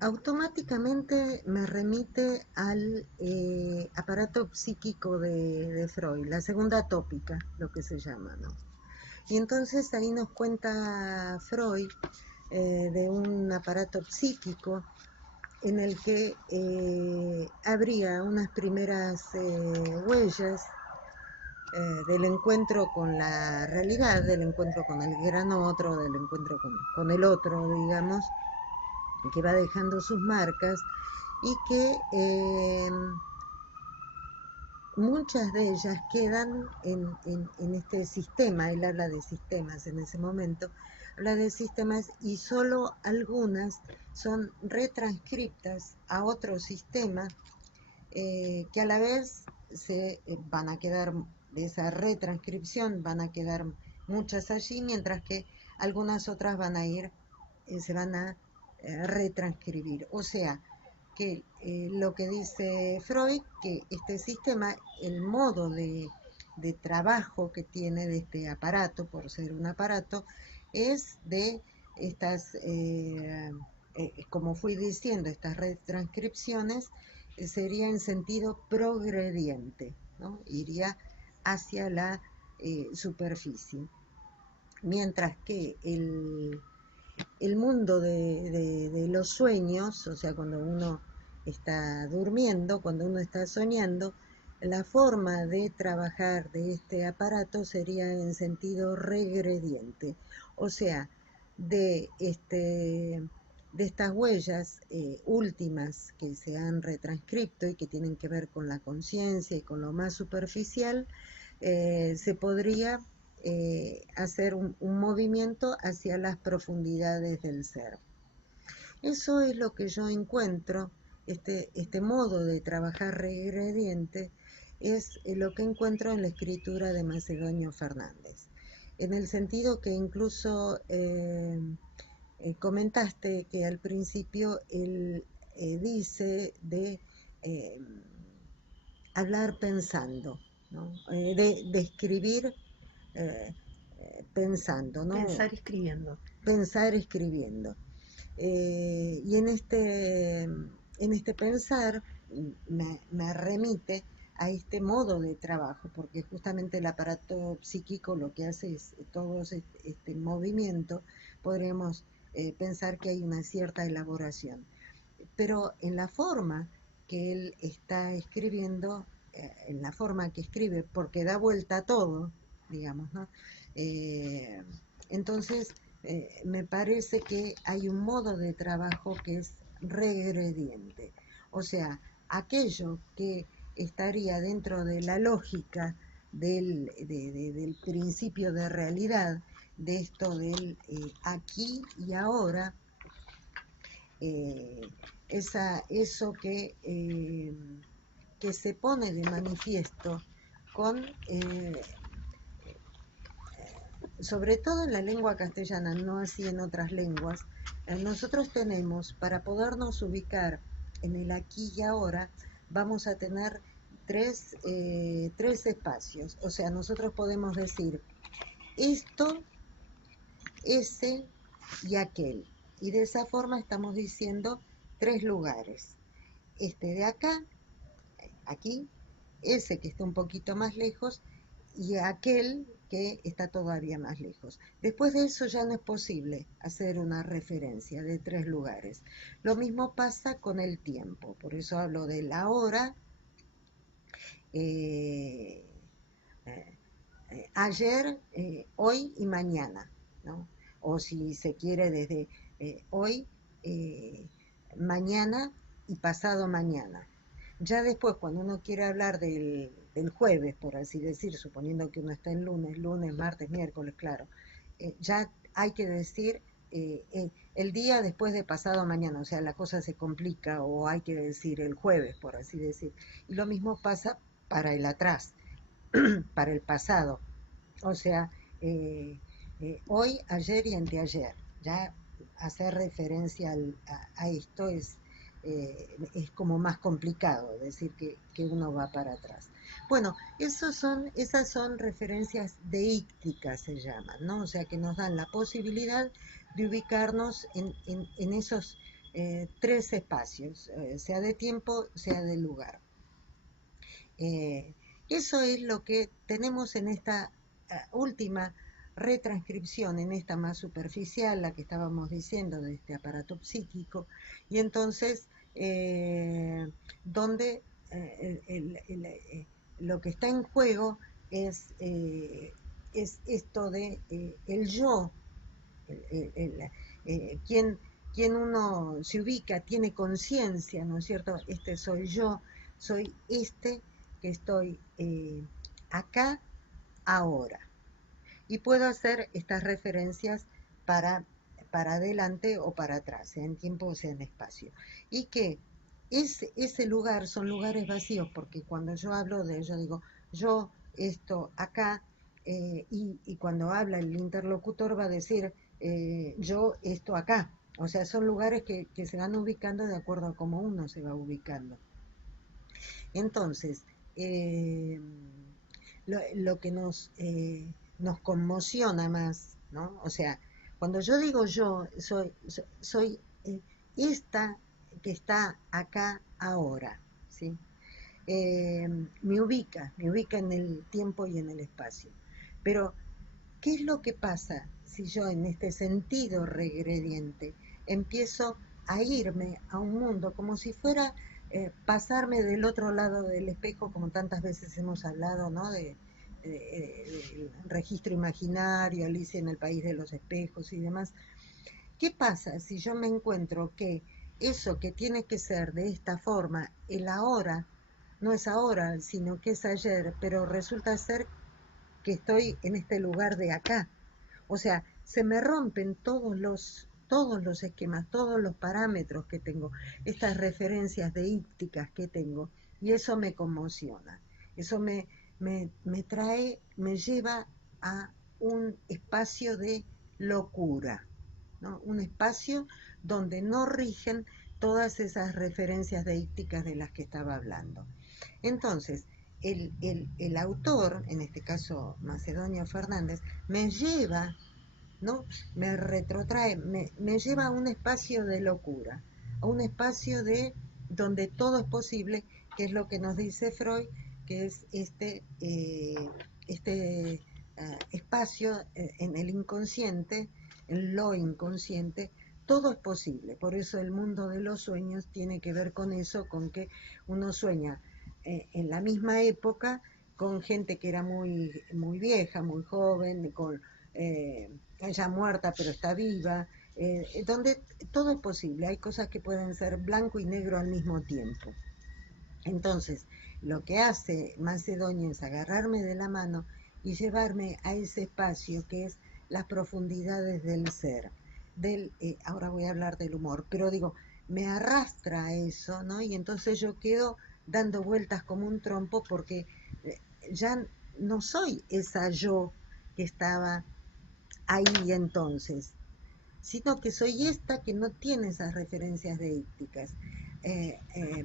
Automáticamente me remite al aparato psíquico de Freud, la segunda tópica, lo que se llama, ¿no? Y entonces ahí nos cuenta Freud de un aparato psíquico en el que habría unas primeras huellas del encuentro con la realidad, del encuentro con el gran otro, del encuentro con el otro, digamos, que va dejando sus marcas y que muchas de ellas quedan en este sistema. Él habla de sistemas en ese momento, habla de sistemas y solo algunas son retranscriptas a otro sistema que a la vez se van a quedar de esa retranscripción, van a quedar muchas allí, mientras que algunas otras van a ir, se van a retranscribir. O sea, que lo que dice Freud, que este sistema, el modo de trabajo que tiene de este aparato, por ser un aparato, es de estas, como fui diciendo, estas retranscripciones sería en sentido progrediente, ¿no? Iría hacia la superficie. Mientras que el mundo de los sueños, o sea, cuando uno está durmiendo, cuando uno está soñando, la forma de trabajar de este aparato sería en sentido regrediente, o sea, de, este, de estas huellas últimas que se han retranscrito y que tienen que ver con la conciencia y con lo más superficial, se podría hacer un movimiento hacia las profundidades del ser. Eso es lo que yo encuentro, este modo de trabajar regrediente es lo que encuentro en la escritura de Macedonio Fernández, en el sentido que incluso comentaste que al principio él dice de eh, hablar pensando, ¿no? De escribir eh, pensando, ¿no? Pensar escribiendo. Pensar escribiendo. Y en este pensar me remite a este modo de trabajo, porque justamente el aparato psíquico lo que hace es todo este movimiento, podríamos pensar que hay una cierta elaboración. Pero en la forma que él está escribiendo, en la forma que escribe, porque da vuelta a todo, digamos, ¿no? Eh, entonces, me parece que hay un modo de trabajo que es regrediente. O sea, aquello que estaría dentro de la lógica del principio de realidad, de esto del aquí y ahora, eh, eso que se pone de manifiesto con, sobre todo en la lengua castellana, no así en otras lenguas, nosotros tenemos, para podernos ubicar en el aquí y ahora, vamos a tener tres espacios. O sea, nosotros podemos decir esto, ese y aquel. Y de esa forma estamos diciendo tres lugares. Este de acá, aquí, ese que está un poquito más lejos y aquel que está todavía más lejos. Después de eso ya no es posible hacer una referencia de tres lugares. Lo mismo pasa con el tiempo, por eso hablo de la hora, eh, eh, ayer, hoy y mañana, ¿no? O si se quiere desde hoy, eh, mañana y pasado mañana. Ya después, cuando uno quiere hablar del jueves, por así decir, suponiendo que uno está en lunes, martes, miércoles, claro, ya hay que decir el día después de pasado mañana, o sea, la cosa se complica, o hay que decir el jueves, por así decir. Y lo mismo pasa para el atrás, para el pasado. O sea, hoy, ayer y anteayer. Ya hacer referencia a esto es como más complicado, decir que uno va para atrás. Bueno, esas son referencias deícticas, se llaman, ¿no? O sea, que nos dan la posibilidad de ubicarnos en esos tres espacios, sea de tiempo, sea de lugar. Eso es lo que tenemos en esta última retranscripción, en esta más superficial, la que estábamos diciendo de este aparato psíquico, y entonces donde lo que está en juego es esto de el yo, el, el, quien, quien uno se ubica, tiene conciencia, ¿no es cierto? Este soy yo, soy este que estoy acá, ahora. Y puedo hacer estas referencias para, para adelante o para atrás, sea en tiempo o sea en espacio. Y que ese lugar son lugares vacíos, porque cuando yo hablo de ello digo, yo, esto, acá, y cuando habla el interlocutor va a decir, yo, esto, acá. O sea, son lugares que se van ubicando de acuerdo a cómo uno se va ubicando. Entonces, lo que nos conmociona más, ¿no? O sea, cuando yo digo yo, soy esta que está acá ahora, ¿sí? Me ubica en el tiempo y en el espacio. Pero, ¿qué es lo que pasa si yo en este sentido regrediente empiezo a irme a un mundo como si fuera pasarme del otro lado del espejo, como tantas veces hemos hablado, ¿no? De registro imaginario, Alicia en el País de los Espejos y demás? ¿Qué pasa si yo me encuentro que eso que tiene que ser de esta forma, el ahora, no es ahora, sino que es ayer, pero resulta ser que estoy en este lugar de acá? O sea, se me rompen todos los esquemas, todos los parámetros que tengo, estas referencias deícticas que tengo, y eso me conmociona. Eso me trae, me lleva a un espacio de locura, ¿no? Un espacio donde no rigen todas esas referencias deícticas de las que estaba hablando. Entonces, el autor, en este caso Macedonio Fernández, me lleva, ¿no? Me retrotrae, me lleva a un espacio de locura, a un espacio de donde todo es posible, que es lo que nos dice Freud, que es este espacio en el inconsciente, en lo inconsciente, todo es posible. Por eso el mundo de los sueños tiene que ver con eso, con que uno sueña en la misma época con gente que era muy vieja, muy joven, con ya muerta pero está viva, donde todo es posible. Hay cosas que pueden ser blanco y negro al mismo tiempo. Entonces, lo que hace Macedonio es agarrarme de la mano y llevarme a ese espacio que es las profundidades del ser. Ahora voy a hablar del humor, pero digo, me arrastra a eso, ¿no? Y entonces yo quedo dando vueltas como un trompo porque ya no soy esa yo que estaba ahí entonces, sino que soy esta que no tiene esas referencias deícticas. Eh, eh,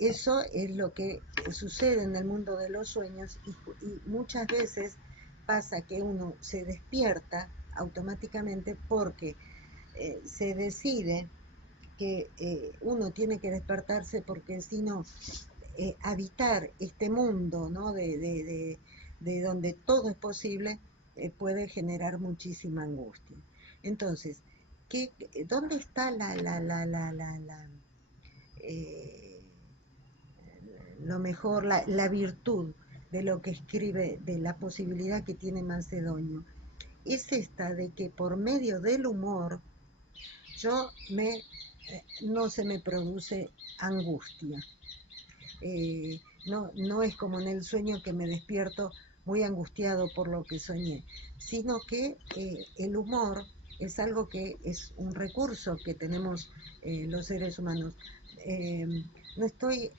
Eso es lo que sucede en el mundo de los sueños y muchas veces pasa que uno se despierta automáticamente porque se decide que uno tiene que despertarse porque si no, habitar este mundo, ¿no? De donde todo es posible puede generar muchísima angustia. Entonces, ¿dónde está eh, lo mejor, la virtud de lo que escribe, de la posibilidad que tiene Macedonio? Es esta de que por medio del humor yo no se me produce angustia. No es como en el sueño que me despierto muy angustiado por lo que soñé, sino que el humor es algo que es un recurso que tenemos los seres humanos. Eh, no estoy,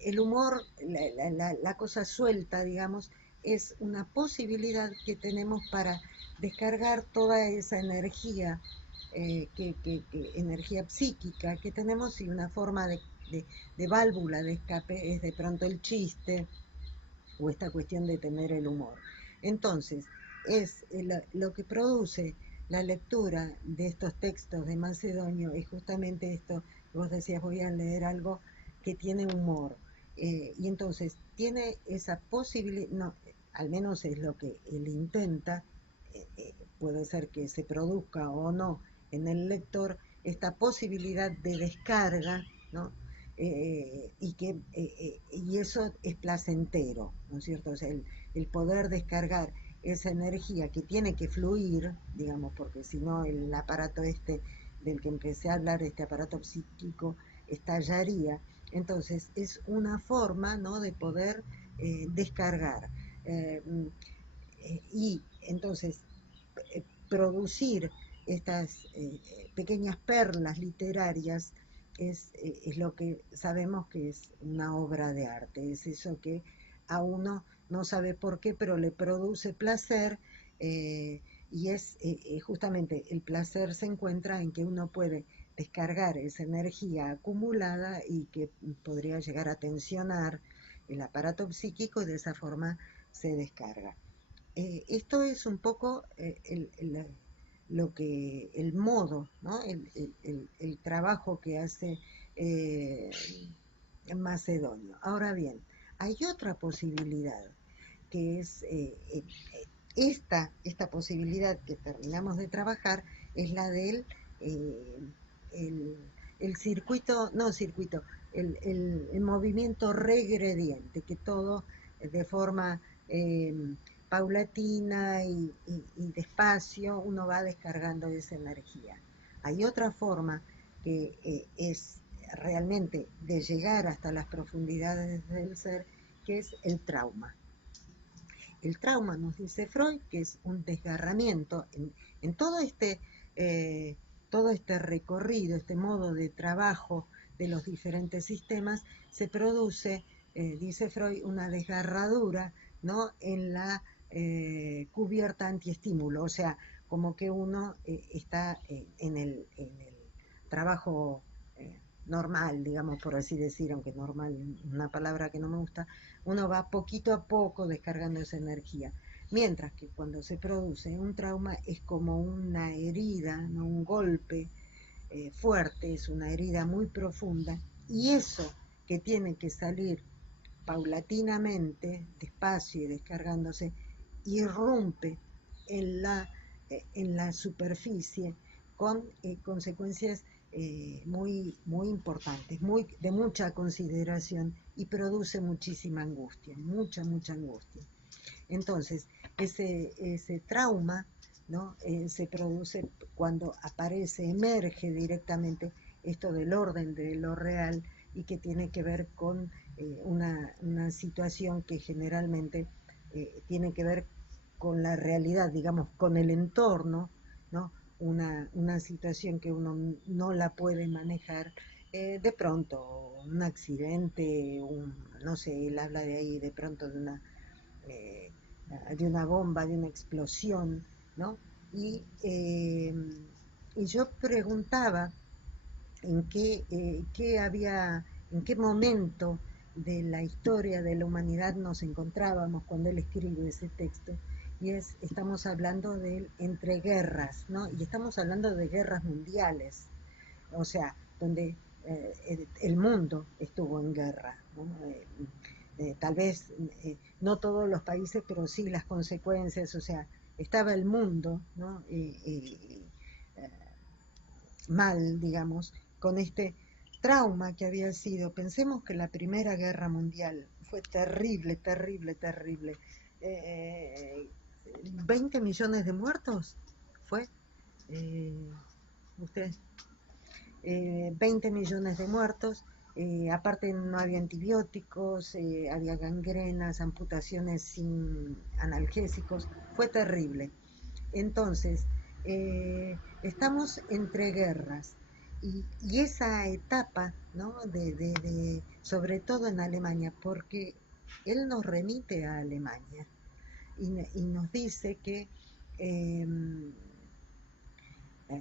el humor, la cosa suelta, digamos, es una posibilidad que tenemos para descargar toda esa energía, energía psíquica que tenemos, y una forma de válvula de escape es de pronto el chiste o esta cuestión de tener el humor. Entonces, es lo que produce la lectura de estos textos de Macedonio es justamente esto, vos decías, voy a leer algo que tiene humor, y entonces tiene esa posibilidad, no, al menos es lo que él intenta, puede ser que se produzca o no en el lector esta posibilidad de descarga, ¿no? Y eso es placentero, ¿no es cierto? O sea, el poder descargar esa energía que tiene que fluir, digamos, porque si no el aparato este del que empecé a hablar, este aparato psíquico, estallaría. Entonces es una forma, ¿no?, de poder descargar. Eh, y entonces producir estas pequeñas perlas literarias es lo que sabemos que es una obra de arte, es eso que a uno no sabe por qué, pero le produce placer, y es justamente el placer se encuentra en que uno puede descargar esa energía acumulada y que podría llegar a tensionar el aparato psíquico y de esa forma se descarga. Esto es un poco lo que el modo, ¿no? El trabajo que hace eh, Macedonio. Ahora bien, hay otra posibilidad que es esta posibilidad que terminamos de trabajar es la del eh, el, el circuito, no circuito, el movimiento regrediente, que todo de forma eh, paulatina y despacio uno va descargando esa energía. Hay otra forma que es realmente de llegar hasta las profundidades del ser, que es el trauma. El trauma, nos dice Freud, que es un desgarramiento en todo este recorrido, este modo de trabajo de los diferentes sistemas, se produce, dice Freud, una desgarradura, ¿no?, en la cubierta antiestímulo, o sea, como que uno está en el trabajo normal, digamos, por así decir, aunque normal es una palabra que no me gusta, uno va poquito a poco descargando esa energía. Mientras que cuando se produce un trauma es como una herida, ¿no?, un golpe fuerte, es una herida muy profunda, y eso que tiene que salir paulatinamente, despacio y descargándose, irrumpe en la superficie con consecuencias muy importantes, de mucha consideración, y produce muchísima angustia, mucha angustia. Entonces, ese trauma, ¿no?, se produce cuando aparece, emerge directamente esto del orden de lo real, y que tiene que ver con una situación que generalmente tiene que ver con la realidad, digamos, con el entorno, ¿no? Una situación que uno no la puede manejar, de pronto, un accidente, no sé, él habla de ahí de pronto eh, de una bomba, de una explosión, ¿no? Y, eh, y yo preguntaba en qué momento de la historia de la humanidad nos encontrábamos cuando él escribe ese texto, y estamos hablando de entre guerras, ¿no? Y estamos hablando de guerras mundiales, o sea, donde el mundo estuvo en guerra, ¿no? Tal vez no todos los países, pero sí las consecuencias, o sea, estaba el mundo, ¿no? Mal, digamos, con este trauma que había sido. Pensemos que la Primera Guerra Mundial fue terrible, terrible, terrible. Eh, 20 millones de muertos fue. Eh, usted 20 millones de muertos, aparte no había antibióticos, había gangrenas, amputaciones sin analgésicos, fue terrible. Entonces, estamos entre guerras, y esa etapa, ¿no?, sobre todo en Alemania, porque él nos remite a Alemania y nos dice que eh,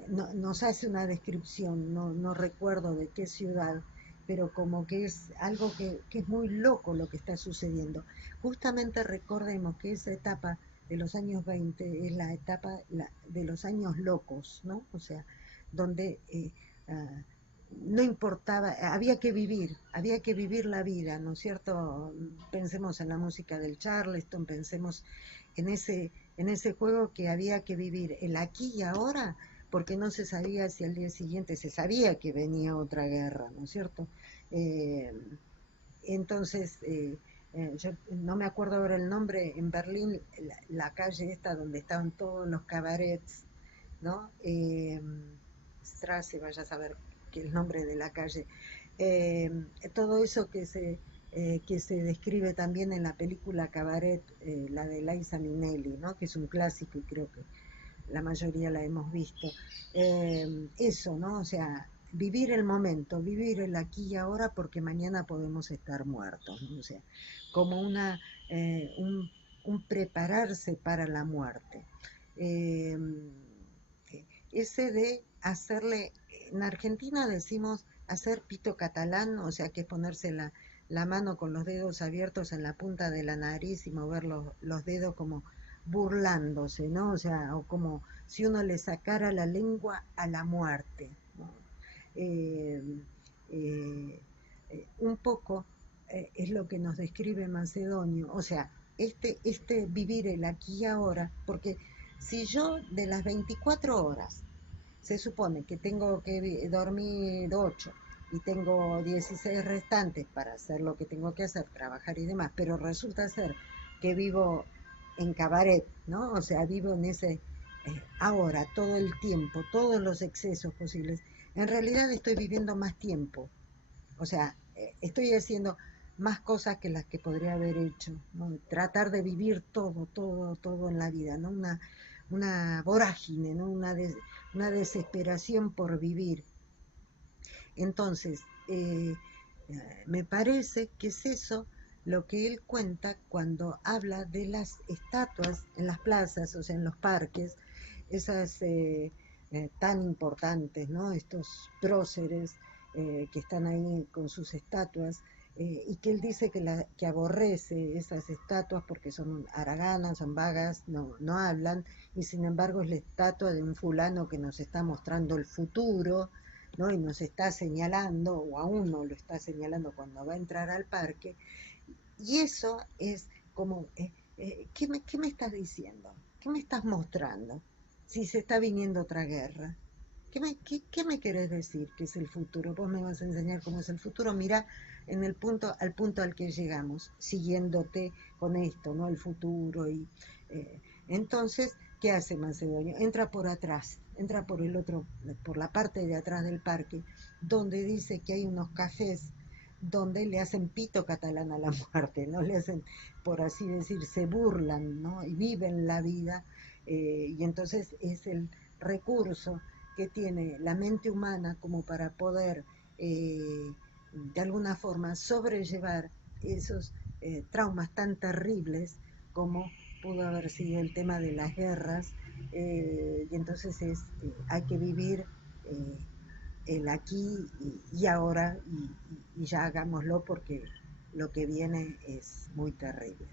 nos hace una descripción, no recuerdo de qué ciudad, pero como que es algo que es muy loco lo que está sucediendo. Justamente recordemos que esa etapa de los años 20 es la etapa de los años locos, ¿no? O sea, donde ah, no importaba, había que vivir la vida, ¿no es cierto? Pensemos en la música del Charleston, pensemos en ese juego que había que vivir el aquí y ahora, porque no se sabía si al día siguiente se sabía que venía otra guerra, ¿no es cierto? Eh, entonces, yo no me acuerdo ahora el nombre, en Berlín, la calle esta donde estaban todos los cabarets, ¿no? Strasse, vaya a saber que el nombre de la calle. Eh, todo eso que se describe también en la película Cabaret, la de Liza Minnelli, ¿no? Que es un clásico y creo que la mayoría la hemos visto. Eso, ¿no? O sea, vivir el momento, vivir el aquí y ahora porque mañana podemos estar muertos, ¿no? O sea, como un prepararse para la muerte. Eh, ese de hacerle, en Argentina decimos hacer pito catalán, o sea, que es ponerse la mano con los dedos abiertos en la punta de la nariz y mover los dedos como burlándose, ¿no? O sea, o como si uno le sacara la lengua a la muerte, ¿no? Eh, eh, un poco es lo que nos describe Macedonio, o sea, este vivir el aquí y ahora, porque si yo de las 24 horas se supone que tengo que dormir 8 y tengo 16 restantes para hacer lo que tengo que hacer, trabajar y demás, pero resulta ser que vivo en cabaret, ¿no? O sea, vivo en ese ahora, todo el tiempo, todos los excesos posibles. En realidad estoy viviendo más tiempo, o sea, estoy haciendo más cosas que las que podría haber hecho, ¿no? Tratar de vivir todo, todo, todo en la vida, ¿no? Una vorágine, ¿no? Una desesperación por vivir. Entonces, me parece que es eso lo que él cuenta cuando habla de las estatuas en las plazas, o sea, en los parques, esas tan importantes, ¿no? Estos próceres que están ahí con sus estatuas, y que él dice que aborrece esas estatuas porque son haraganas, son vagas, no hablan, y sin embargo es la estatua de un fulano que nos está mostrando el futuro, ¿no? Y nos está señalando, o aún no lo está señalando cuando va a entrar al parque, y eso es como, qué me estás diciendo? ¿Qué me estás mostrando? Si se está viniendo otra guerra. ¿Qué me querés decir que es el futuro? Vos me vas a enseñar cómo es el futuro. Mira en el punto al que llegamos, siguiéndote con esto, ¿no? El futuro. Entonces, ¿qué hace Macedonio? Entra por atrás, entra por el otro, por la parte de atrás del parque, donde dice que hay unos cafés donde le hacen pito catalán a la muerte, no le hacen, por así decir, se burlan, ¿no? Y viven la vida, y entonces es el recurso que tiene la mente humana como para poder de alguna forma sobrellevar esos traumas tan terribles como pudo haber sido el tema de las guerras, y entonces hay que vivir eh, el aquí y ahora y ya hagámoslo porque lo que viene es muy terrible.